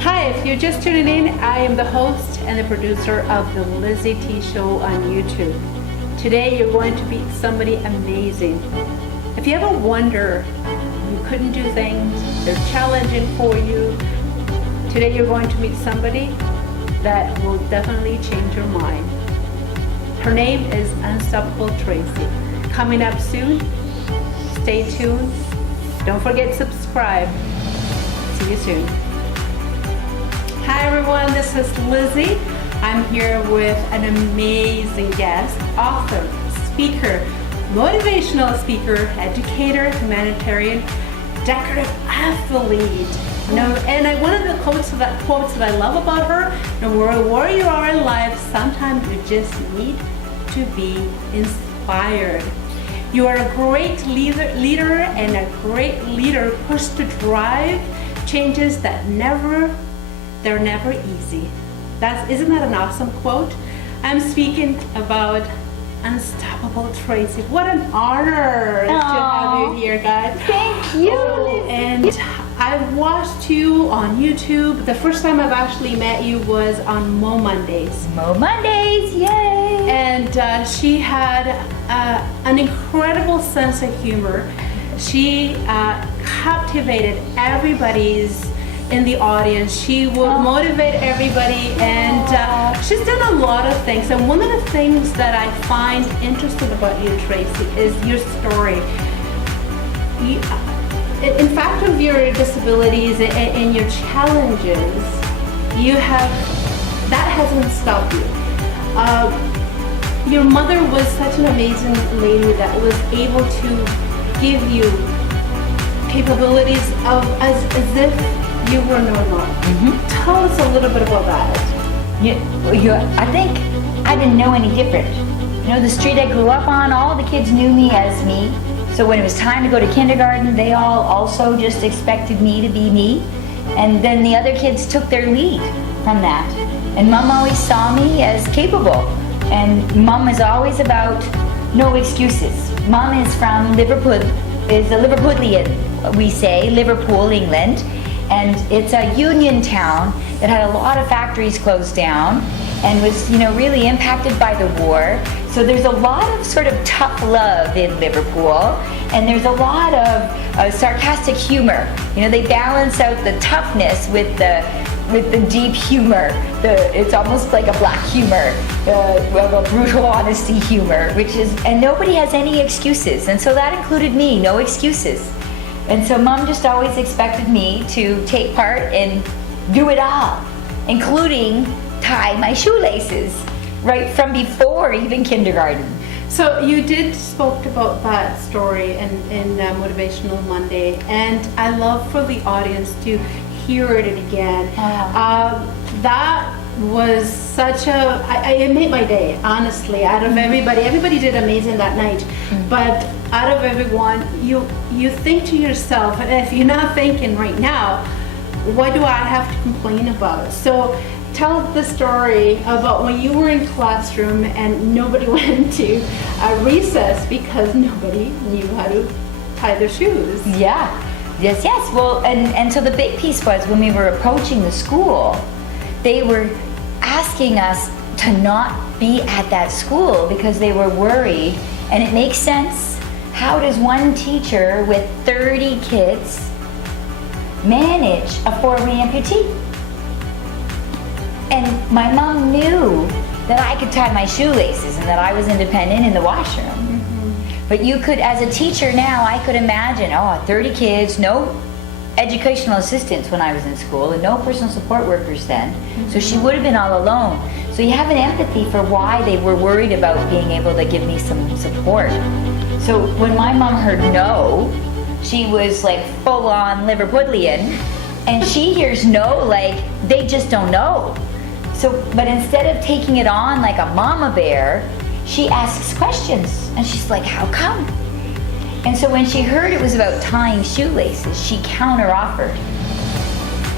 Hi, if you're just tuning in, I am the host and the producer of the Lizy T show on YouTube. Today you're going to meet somebody amazing. If you ever wonder you couldn't do things, they're challenging for you, today you're going to meet somebody that will definitely change your mind. Her name is Unstoppable Tracy. Coming up soon. Stay tuned. Don't forget to subscribe. See you soon. Hi everyone, this is Lizy. I'm here with an amazing guest, author, speaker, motivational speaker, educator, humanitarian, decorative athlete. One of the quotes that I love about her, no matter where you are in life, sometimes you just need to be inspired. You are a great leader and a great leader pushed to drive changes that they're never easy. Isn't that an awesome quote? I'm speaking about Unstoppable Tracy. What an honor to have you here, guys. Thank you. And I've watched you on YouTube. The first time I've actually met you was on Mo Mondays. Mo Mondays, yay! And she had an incredible sense of humor. She captivated everybody's in the audience. She will motivate everybody, and she's done a lot of things. And one of the things that I find interesting about you, Tracy, is your story. In fact, of your disabilities and your challenges, that hasn't stopped you. Your mother was such an amazing lady that was able to give you capabilities of as if you were normal. Tell us a little bit about that. I think I didn't know any different. You know, the street I grew up on, all the kids knew me as me. So when it was time to go to kindergarten, they all also just expected me to be me. And then the other kids took their lead from that. And Mom always saw me as capable. And Mom is always about no excuses. Mom is from Liverpool, is a Liverpudlian, we say, Liverpool, England. And it's a union town that had a lot of factories closed down and was, really impacted by the war. So there's a lot of sort of tough love in Liverpool, and there's a lot of sarcastic humor. They balance out the toughness with the deep humor. It's almost like a black humor, a brutal honesty humor, and nobody has any excuses. And so that included me, no excuses. And so Mom just always expected me to take part and do it all, including tie my shoelaces, right from before even kindergarten. So you spoke about that story in Motivational Monday, and I love for the audience to hear it again. That was such it made my day, honestly. Out of everybody did amazing that night, but out of everyone, you think to yourself, and if you're not thinking right now, what do I have to complain about? So tell the story about when you were in classroom and nobody went to recess because nobody knew how to tie their shoes. Yeah, yes. Well, and so the big piece was when we were approaching the school, they were asking us to not be at that school because they were worried, and it makes sense. How does one teacher with 30 kids manage a 4-way amputee? And my mom knew that I could tie my shoelaces and that I was independent in the washroom. But you could, as a teacher now, I could imagine, 30 kids, no educational assistants when I was in school, and no personal support workers then. So she would have been all alone. So you have an empathy for why they were worried about being able to give me some support. So when my mom heard no, she was like full on Liverpudlian, and she hears no like they just don't know. So, but instead of taking it on like a mama bear, she asks questions, and she's like, how come? And so when she heard it was about tying shoelaces, she counter-offered.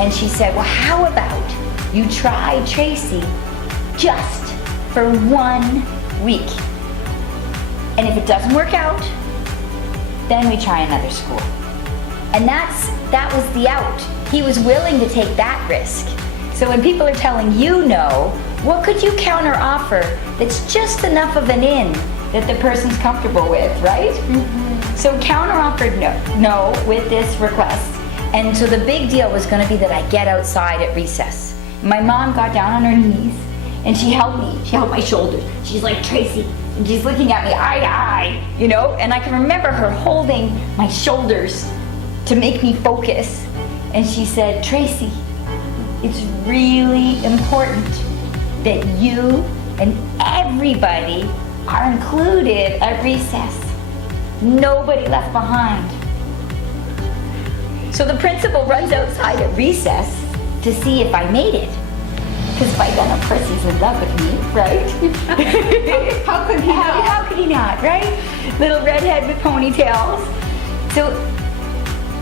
And she said, well, how about you try Tracy just for 1 week? And if it doesn't work out, then we try another school. And that was the out. He was willing to take that risk. So when people are telling you no, what could you counter offer that's just enough of an in that the person's comfortable with, right? So counter offered no with this request. And so the big deal was going to be that I get outside at recess. My mom got down on her knees and she held me. She held my shoulders. She's like, Tracy. And she's looking at me eye to eye, you know? And I can remember her holding my shoulders to make me focus. And she said, Tracy, it's really important that you and everybody are included at recess. Nobody left behind. So the principal runs outside at recess to see if I made it. Because by then, of course, he's in love with me, right? How could he not? How could he not, right? Little redhead with ponytails. So,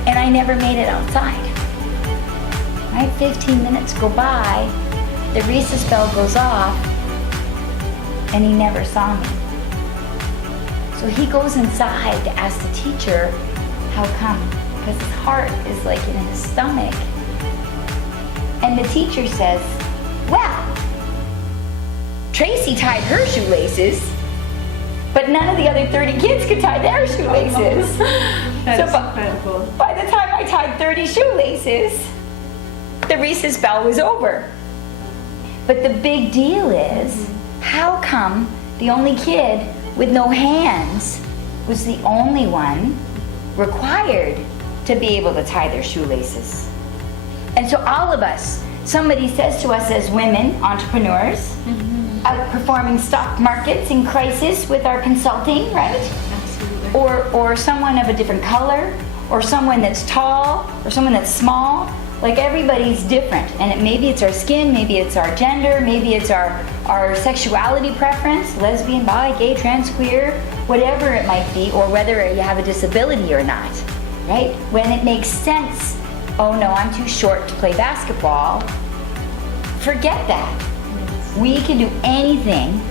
and I never made it outside. Right? 15 minutes go by, the recess bell goes off, and he never saw me. So he goes inside to ask the teacher, how come? Because his heart is like in his stomach. And the teacher says, well, Tracy tied her shoelaces, but none of the other 30 kids could tie their shoelaces. That's incredible. By the time I tied 30 shoelaces, the recess bell was over. But the big deal is, how come the only kid with no hands was the only one required to be able to tie their shoelaces? And so all of us, somebody says to us as women, entrepreneurs, outperforming stock markets in crisis with our consulting, right? Absolutely. Or someone of a different color, or someone that's tall, or someone that's small. Like everybody's different, and maybe it's our skin, maybe it's our gender, maybe it's our sexuality preference, lesbian, bi, gay, trans, queer, whatever it might be, or whether you have a disability or not, right? When it makes sense, oh no, I'm too short to play basketball, forget that. We can do anything,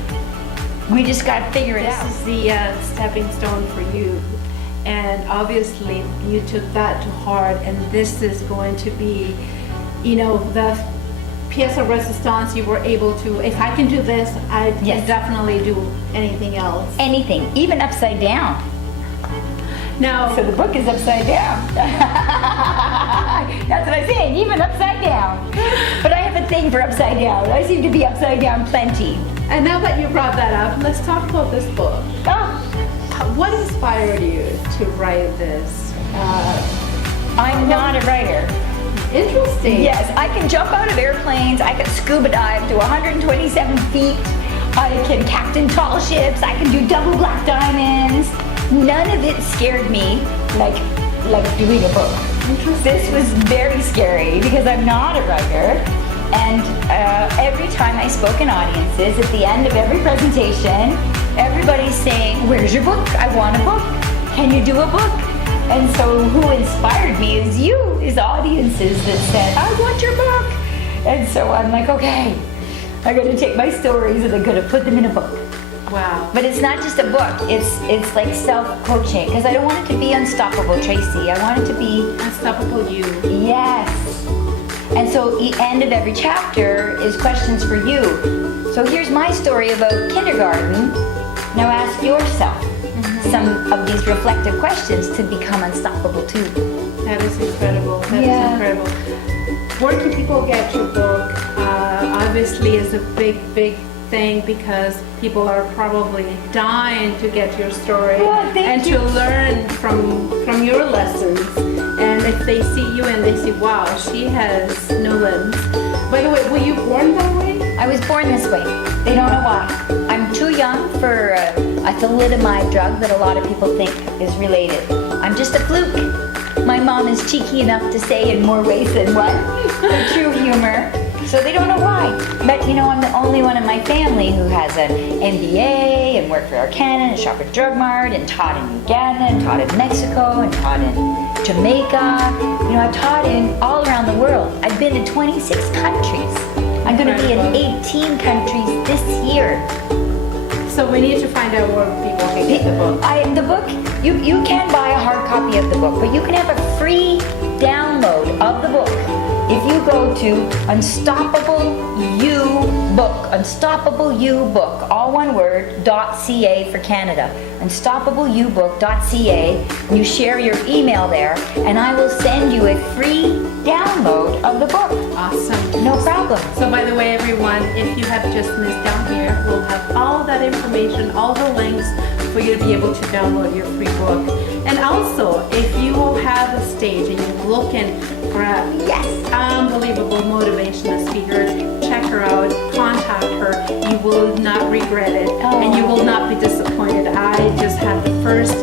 we just gotta figure it out. This is the stepping stone for you. And obviously you took that to heart, and this is going to be, you know, the piece of resistance you were able to, if I can do this, I can definitely do anything else. Anything, even upside down. Now, So the book is upside down. That's what I'm saying, even upside down. But I have a thing for upside down. I seem to be upside down plenty. and now that you brought that up, let's talk about this book. Oh, What inspired you to write this? I'm not a writer. Interesting. Yes, I can jump out of airplanes, I can scuba dive to 127 feet, I can captain tall ships, I can do double black diamonds. None of it scared me like doing a book. This was very scary because I'm not a writer. And every time I spoke in audiences, at the end of every presentation, everybody's saying, where's your book? I want a book. Can you do a book? And so who inspired me is audiences that said, I want your book. And so I'm like, okay, I'm gonna take my stories and I'm gonna put them in a book. Wow. But it's not just a book, it's like self-coaching, because I don't want it to be Unstoppable Tracy. I want it to be Unstoppable you. yes. And so the end of every chapter is questions for you. So here's my story about kindergarten. Now ask yourself some of these reflective questions to become unstoppable too. That is incredible. That is incredible. Where can people get your book? Obviously, is a big thing because people are probably dying to get your story and to learn from your lessons. And if they see you and they see, wow, she has no limbs. By the way, were you born that way? I was born this way. They don't know why. I'm too young for a thalidomide drug that a lot of people think is related. I'm just a fluke. My mom is cheeky enough to say in more ways than one, with true humor. So they don't know why. But you know, I'm the only one in my family who has an MBA and worked for Air Canada and Shoppers Drug Mart and taught in Uganda and taught in Mexico and taught in Jamaica. You know, I've taught in all around the world. I've been to 26 countries. I'm going to be in 18 countries this year. So we need to find out where people can get the book. The book You can buy a hard copy of the book, but you can have a free download of the book if you go to Unstoppable U Book, all one word, .ca for Canada, unstoppableubook.ca, and you share your email there, and I will send you a free download of the book. Awesome. No problem. So by the way, everyone, if you have just missed down here, we'll have all that information, all the links for you to be able to download your free book. And also, if you will have a stage and you're looking for a unbelievable motivational speaker, check her out, contact her. You will not regret it, and you will not be disappointed. I just had the first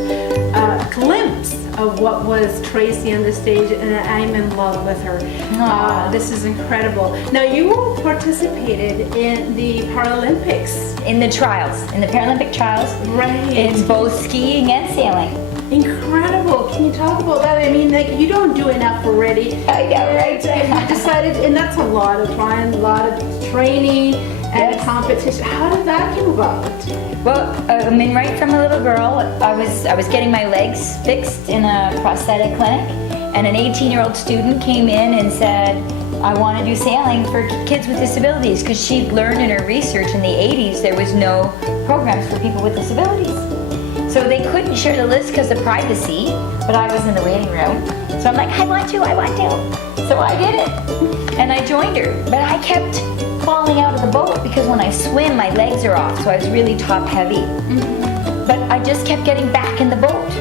glimpse of what was Tracy on the stage, and I'm in love with her. This is incredible. Now, you participated in the Paralympics. In the trials, in the Paralympic trials. Right. It's both skiing and sailing. Incredible. Can you talk about that? I mean, like, you don't do enough already. I know, right? And you decided, and that's a lot of trying, a lot of training and competition. How did that come about? Well, I mean, right from a little girl, I was getting my legs fixed in a prosthetic clinic, and an 18-year-old student came in and said, I want to do sailing for kids with disabilities, because she'd learned in her research in the 80s there was no programs for people with disabilities. So they couldn't share the list because of privacy, but I was in the waiting room. So I'm like, I want to. So I did it, and I joined her. But I kept falling out of the boat because when I swim, my legs are off, so I was really top heavy. But I just kept getting back in the boat,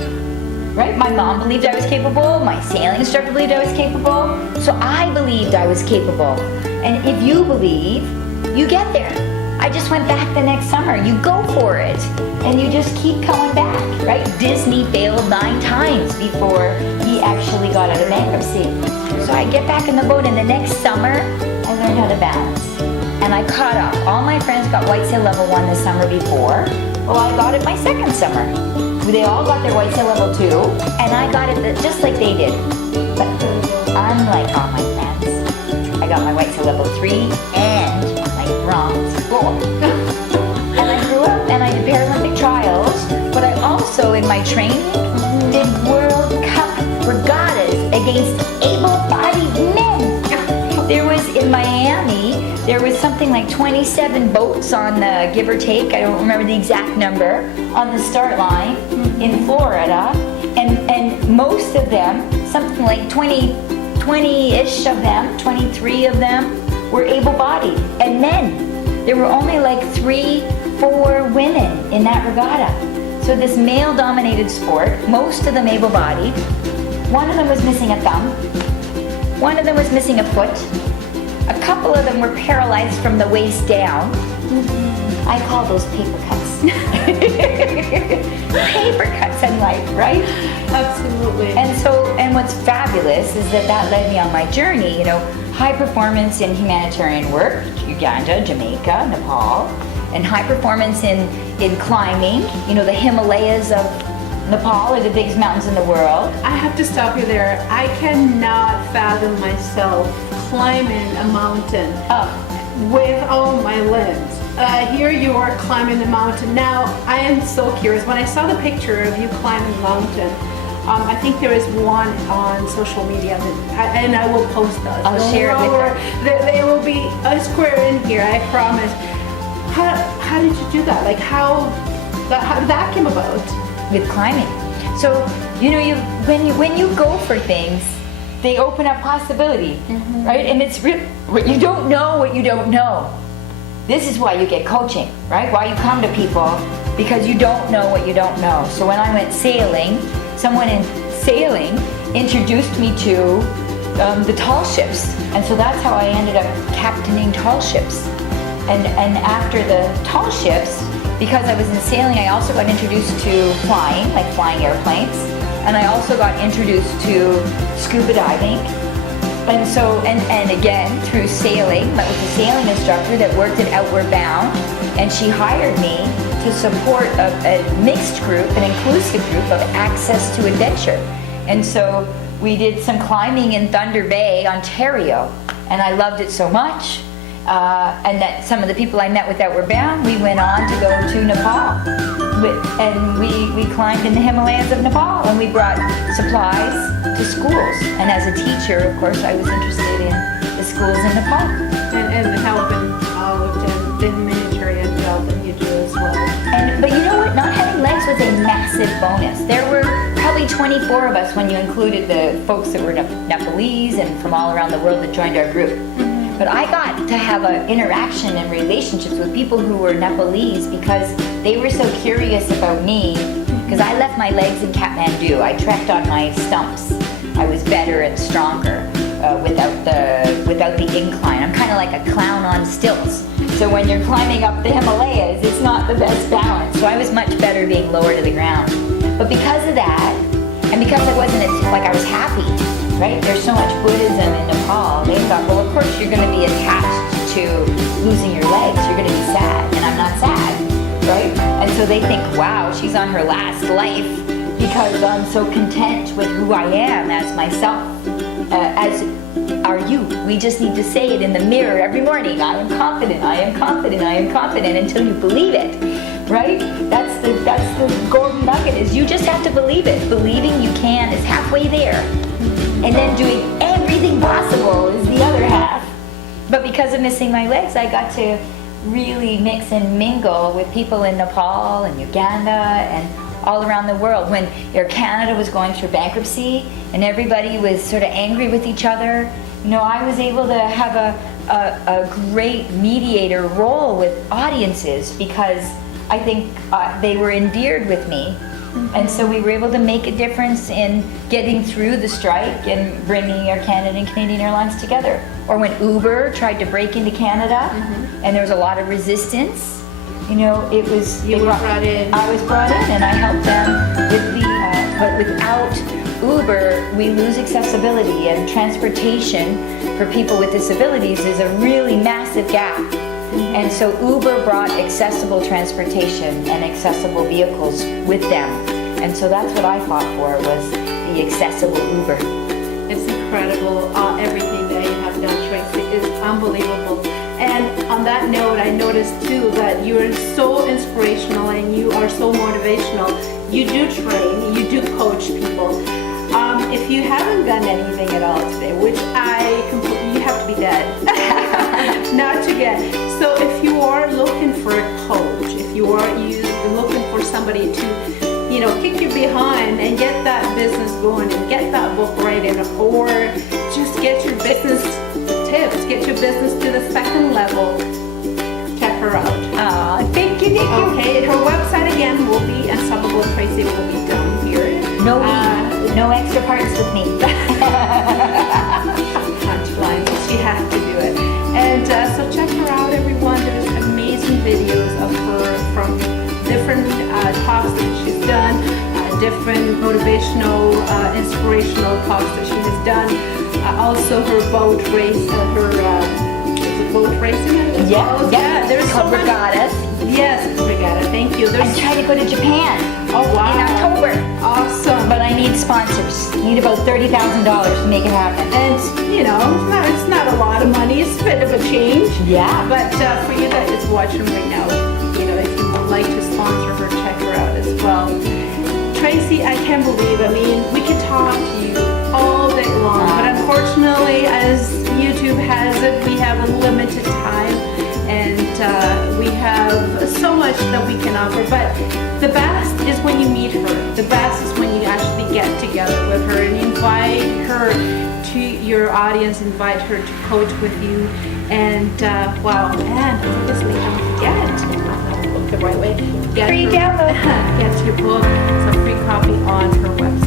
right? My mom believed I was capable, my sailing instructor believed I was capable, so I believed I was capable. And if you believe, you get there. I just went back the next summer. You go for it, and you just keep coming back, right? Disney failed 9 times before he actually got out of bankruptcy. So I get back in the boat, and the next summer, I learned how to balance. And I caught up. All my friends got white sail level 1 the summer before. Well, I got it my second summer. They all got their white sail level 2, and I got it just like they did. But unlike all my friends, I got my white sail level 3 and my bronze 4. And I grew up and I did Paralympic trials, but I also, in my training, did World Cup regattas against able-bodied men. There was, in Miami, there was something like 27 boats on the, give or take, I don't remember the exact number, on the start line in Florida, and most of them, something like 20-ish of them, 23 of them, were able-bodied, and men. There were only like 3-4 women in that regatta. So this male-dominated sport, most of them able-bodied. One of them was missing a thumb. One of them was missing a foot. A couple of them were paralyzed from the waist down. I call those paper cuts. Paper cuts in life, right? Absolutely. And what's fabulous is that led me on my journey, high performance in humanitarian work, Uganda, Jamaica, Nepal, and high performance in climbing, the Himalayas of Nepal are the biggest mountains in the world. I have to stop you there. I cannot fathom myself climbing a mountain with all my limbs. Here you are climbing the mountain. Now, I am so curious. When I saw the picture of you climbing the mountain, I think there is one on social media, and I will post those. I'll share it with her. They will be a square in here, I promise. How did you do that? Like, how did that come about? With climbing. So, when you go for things, they open up possibility, right? And it's real. You don't know what you don't know. This is why you get coaching, right? Why you come to people, because you don't know what you don't know. So when I went sailing, someone in sailing introduced me to the tall ships. And so that's how I ended up captaining tall ships. And after the tall ships, because I was in sailing, I also got introduced to flying, like flying airplanes. And I also got introduced to scuba diving. And so, and again, through sailing, met with a sailing instructor that worked at Outward Bound, and she hired me to support a mixed group, an inclusive group of Access to Adventure. And so we did some climbing in Thunder Bay, Ontario, and I loved it so much. And that some of the people I met with Outward Bound, we went on to go to Nepal. and we climbed in the Himalayas of Nepal, and we brought supplies to schools. And as a teacher, of course, I was interested in the schools in Nepal. And helping with the humanitarian job that you do as well. But you know what? Not having legs was a massive bonus. There were probably 24 of us when you included the folks that were Nepalese and from all around the world that joined our group. But I got to have an interaction and relationships with people who were Nepalese because they were so curious about me. Because I left my legs in Kathmandu. I trekked on my stumps. I was better and stronger without the incline. I'm kind of like a clown on stilts. So when you're climbing up the Himalayas, it's not the best balance. So I was much better being lower to the ground. But because of that, and because I wasn't like I was happy, right? There's so much Buddhism in Nepal. They thought, well, of course you're going to be attached to losing your legs. You're going to be sad, and I'm not sad, right? And so they think, wow, she's on her last life because I'm so content with who I am as myself, as are you. We just need to say it in the mirror every morning. I am confident, I am confident, I am confident until you believe it, right? That's the golden nugget is you just have to believe it. Believing you can is halfway there. And then doing everything possible is the other half. But because of missing my legs, I got to really mix and mingle with people in Nepal and Uganda and all around the world. When Air Canada was going through bankruptcy and everybody was sort of angry with each other, you know, I was able to have a great mediator role with audiences because I think they were endeared with me. And so we were able to make a difference in getting through the strike and bringing Air Canada and Canadian Airlines together. Or when Uber tried to break into Canada and there was a lot of resistance, you know, it was... You were brought in. I was brought in and I helped them with the... but without Uber, we lose accessibility, and transportation for people with disabilities is a really massive gap. And so Uber brought accessible transportation and accessible vehicles with them. And so that's what I fought for, was the accessible Uber. It's incredible. Everything that you have done, Tracy, is unbelievable. And on that note, I noticed too that you are so inspirational and you are so motivational. You do train, you do coach people. If you haven't done anything at all today, which you have to be dead not to get. So if you are looking for a coach, if you are looking for somebody to, you know, kick you behind and get that business going and get that book writing, or just get your business tips, get your business to the second level, check her out. Thank you. Okay, her website again will be Unstoppable TRACY will be down here. No extra parts with me. Punchline, she has to do it. And so check her out, everyone. There's amazing videos of her from different talks that she's done, different motivational, inspirational talks that she has done. Also her boat race, is it boat racing? Yeah, there's called so regattas. Yes, regatta. Thank you. I'm trying to go to Japan. Oh wow! In October. Awesome. But I need sponsors. Need about $30,000 to make it happen. And you know, it's not a lot of money. It's a bit of a change. Yeah. But for you that is watching right now, you know, if you would like to sponsor her, check her out as well. Tracy, I can't believe. I mean, we could talk to you all day long, but unfortunately, as YouTube has it, we have a limited time. And we have so much that we can offer, but the best is when you meet her. The best is when you actually get together with her and invite her to your audience, invite her to coach with you. And wow, and obviously don't forget, the right way, get Free download. Get your book, it's a free copy on her website.